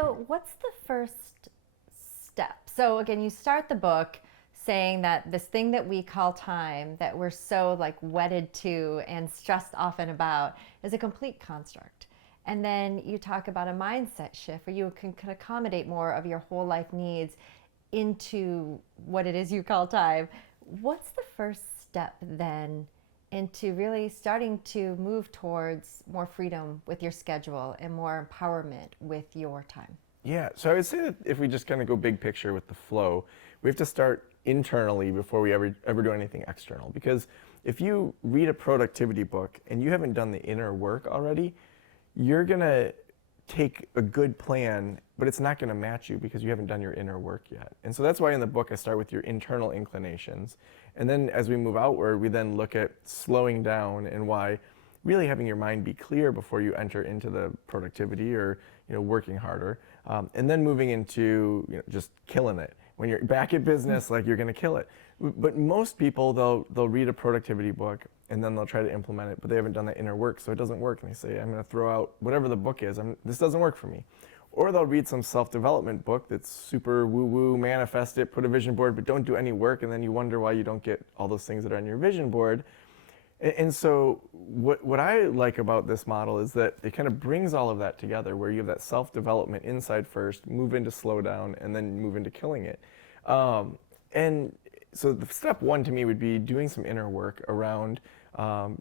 So, what's the first step? So, again, you start the book saying that this thing that we call time, that we're so like wedded to and stressed often about, is a complete construct. And then you talk about a mindset shift where you can accommodate more of your whole life needs into what it is you call time. What's the first step then into really starting to move towards more freedom with your schedule and more empowerment with your time? Yeah, so I would say that if we just kind of go big picture with the flow, we have to start internally before we ever do anything external. Because if you read a productivity book and you haven't done the inner work already, you're gonna take a good plan, but it's not gonna match you because you haven't done your inner work yet. And so that's why in the book I start with your internal inclinations. And then as we move outward, we then look at slowing down and why really having your mind be clear before you enter into the productivity or working harder, and then moving into just killing it. When you're back at business, like you're going to kill it. But most people they'll read a productivity book and then they'll try to implement it, but they haven't done that inner work, so it doesn't work. And they say, I'm going to throw out whatever the book is. This doesn't work for me. Or they'll read some self-development book that's super woo-woo, manifest it, put a vision board, but don't do any work, and then you wonder why you don't get all those things that are on your vision board. And so what I like about this model is that it kind of brings all of that together, where you have that self-development inside first, move into slow down, and then move into killing it. And so the step one to me would be doing some inner work around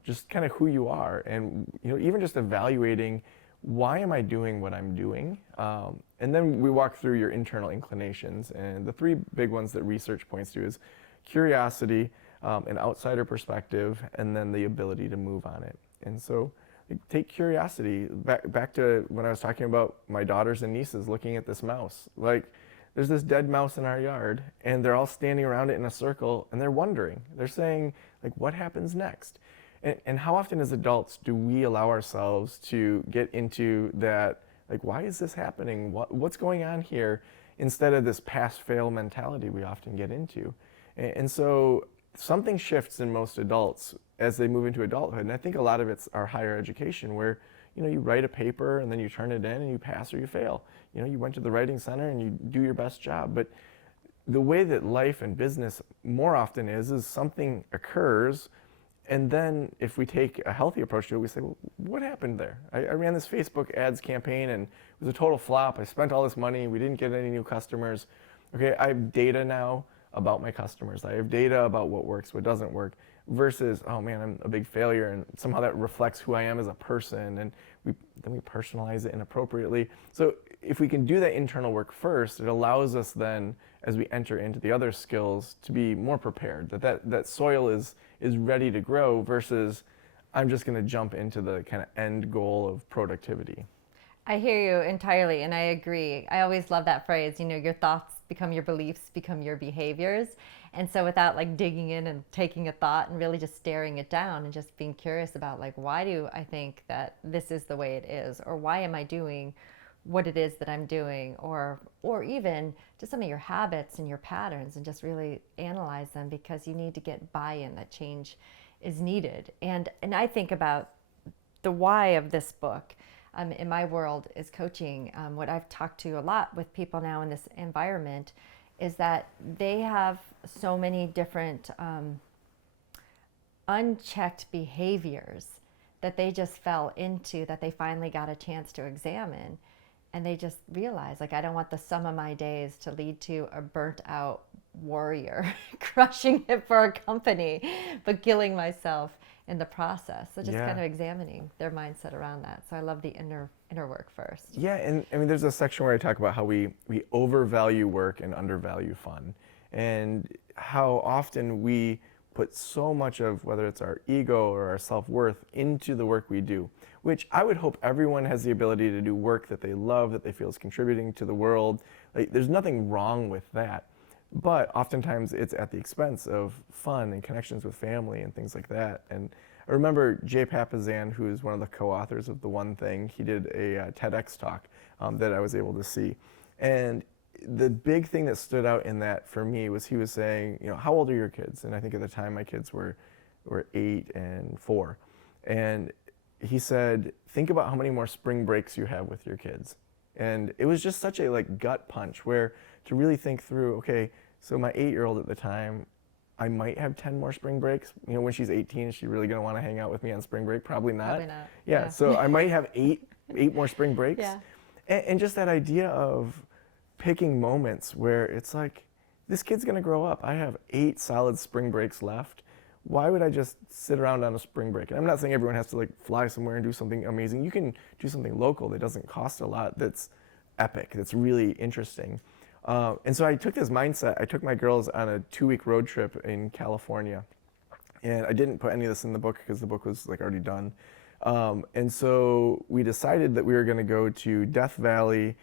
just kind of who you are, and even just evaluating, why am I doing what I'm doing? And then we walk through your internal inclinations, and the three big ones that research points to is curiosity, an outsider perspective, and then the ability to move on it. And so take curiosity back to when I was talking about my daughters and nieces looking at this mouse. Like, there's this dead mouse in our yard, and they're all standing around it in a circle, and they're wondering. They're saying, like, what happens next? And how often as adults do we allow ourselves to get into that, like, why is this happening? What's going on here? Instead of this pass-fail mentality we often get into. And so something shifts in most adults as they move into adulthood. And I think a lot of it's our higher education, where you write a paper and then you turn it in and you pass or you fail. You went to the writing center and you do your best job. But the way that life and business more often is something occurs, and then if we take a healthy approach to it, we say, well, what happened there? I ran this Facebook ads campaign and it was a total flop. I spent all this money. We didn't get any new customers. Okay, I have data now about my customers. I have data about what works, what doesn't work, versus, oh man, I'm a big failure, and somehow that reflects who I am as a person, and then we personalize it inappropriately. So if we can do that internal work first, it allows us then, as we enter into the other skills, to be more prepared, that soil is ready to grow, versus I'm just gonna jump into the kind of end goal of productivity. I hear you entirely, and I agree. I always love that phrase, your thoughts become your beliefs, become your behaviors. And so without like digging in and taking a thought and really just staring it down and just being curious about, like, why do I think that this is the way it is? Or why am I doing what it is that I'm doing? Or even just some of your habits and your patterns, and just really analyze them, because you need to get buy-in that change is needed. And I think about the why of this book. In my world is coaching. What I've talked to a lot with people now in this environment is that they have so many different unchecked behaviors that they just fell into, that they finally got a chance to examine. And they just realize, like, I don't want the sum of my days to lead to a burnt out warrior crushing it for a company, but killing myself in the process. So just kind of examining their mindset around that. So I love the inner work first. Yeah, and I mean, there's a section where I talk about how we overvalue work and undervalue fun, and how often we put so much of, whether it's our ego or our self-worth, into the work we do, which I would hope everyone has the ability to do work that they love, that they feel is contributing to the world. Like, there's nothing wrong with that. But oftentimes it's at the expense of fun and connections with family and things like that. And I remember Jay Papasan, who is one of the co-authors of The One Thing, he did a TEDx talk that I was able to see. And the big thing that stood out in that for me was, he was saying, how old are your kids? And I think at the time my kids were 8 and 4. And he said, think about how many more spring breaks you have with your kids. And it was just such a like gut punch where to really think through, okay, so my 8-year-old at the time, I might have 10 more spring breaks. You know, when she's 18, is she really going to want to hang out with me on spring break? Probably not. Probably not. Yeah, so I might have eight more spring breaks. Yeah. And just that idea of picking moments where it's like, this kid's going to grow up. I have 8 solid spring breaks left. Why would I just sit around on a spring break? And I'm not saying everyone has to like fly somewhere and do something amazing. You can do something local that doesn't cost a lot, that's epic, that's really interesting. And so I took this mindset. I took my girls on a 2-week road trip in California. And I didn't put any of this in the book because the book was like already done. And so we decided that we were going to go to Death Valley,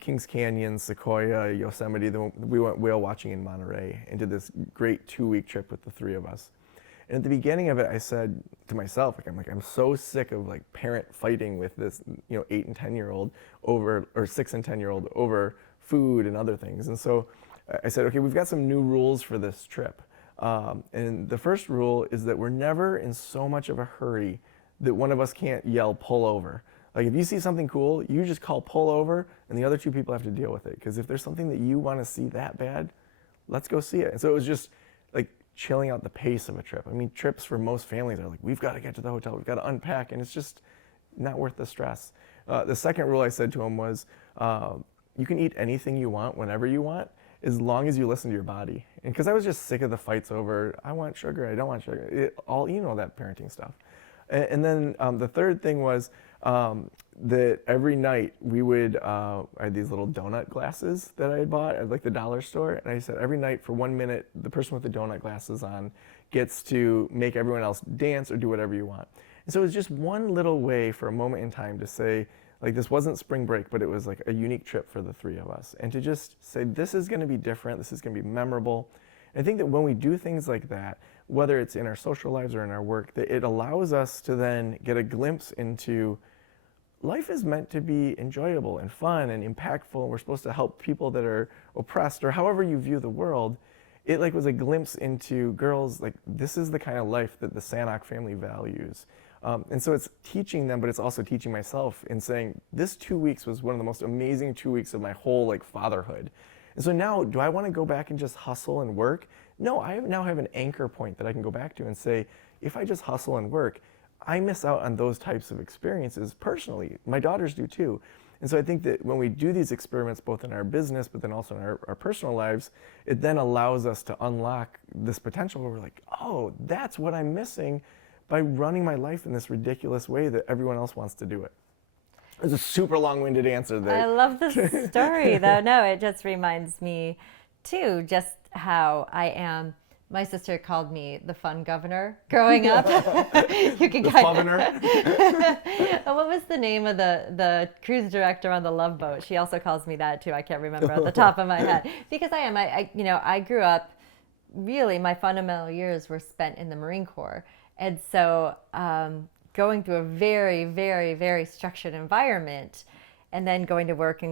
Kings Canyon, Sequoia, Yosemite. Then we went whale watching in Monterey and did this great 2-week trip with the 3 of us. And at the beginning of it, I said to myself, I'm so sick of like parent fighting with this, 8 and 10-year-old over, or 6 and 10-year-old over food and other things. And so I said, okay, we've got some new rules for this trip. And the first rule is that we're never in so much of a hurry that one of us can't yell, pull over. Like if you see something cool, you just call pull over and the other 2 people have to deal with it. Because if there's something that you want to see that bad, let's go see it. And so it was just like chilling out the pace of a trip. I mean, trips for most families are like, we've got to get to the hotel, we've got to unpack, and it's just not worth the stress. The second rule I said to him was, you can eat anything you want whenever you want, as long as you listen to your body. And because I was just sick of the fights over, I want sugar, I don't want sugar, that parenting stuff. And then the third thing was that every night we would, I had these little donut glasses that I had bought at like the dollar store. And I said every night for 1 minute, the person with the donut glasses on gets to make everyone else dance or do whatever you want. And so it was just one little way for a moment in time to say, like this wasn't spring break, but it was like a unique trip for the 3 of us. And to just say, this is going to be different, this is going to be memorable. And I think that when we do things like that, whether it's in our social lives or in our work, that it allows us to then get a glimpse into life is meant to be enjoyable and fun and impactful. And we're supposed to help people that are oppressed, or however you view the world. It like was a glimpse into girls, like this is the kind of life that the Sanok family values. And so it's teaching them, but it's also teaching myself in saying this 2 weeks was one of the most amazing 2 weeks of my whole like fatherhood. And so now, do I want to go back and just hustle and work? No, I now have an anchor point that I can go back to and say, if I just hustle and work, I miss out on those types of experiences personally. My daughters do too. And so I think that when we do these experiments, both in our business, but then also in our personal lives, it then allows us to unlock this potential where we're like, oh, that's what I'm missing by running my life in this ridiculous way that everyone else wants to do it. It's a super long-winded answer there. I love this story, though. No, it just reminds me, too, just how I am. My sister called me the fun governor growing up. You can the governor. What was the name of the cruise director on the Love Boat? She also calls me that, too. I can't remember at the top of my head. Because I am. I grew up, really, my fundamental years were spent in the Marine Corps. And so going through a very, very, very structured environment and then going to work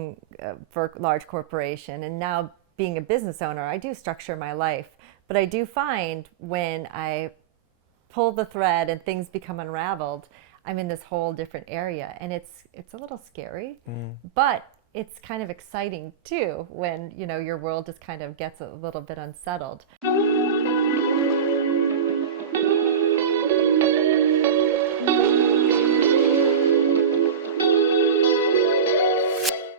for a large corporation and now being a business owner, I do structure my life. But I do find when I pull the thread and things become unraveled, I'm in this whole different area. And it's a little scary, but it's kind of exciting too when, your world just kind of gets a little bit unsettled.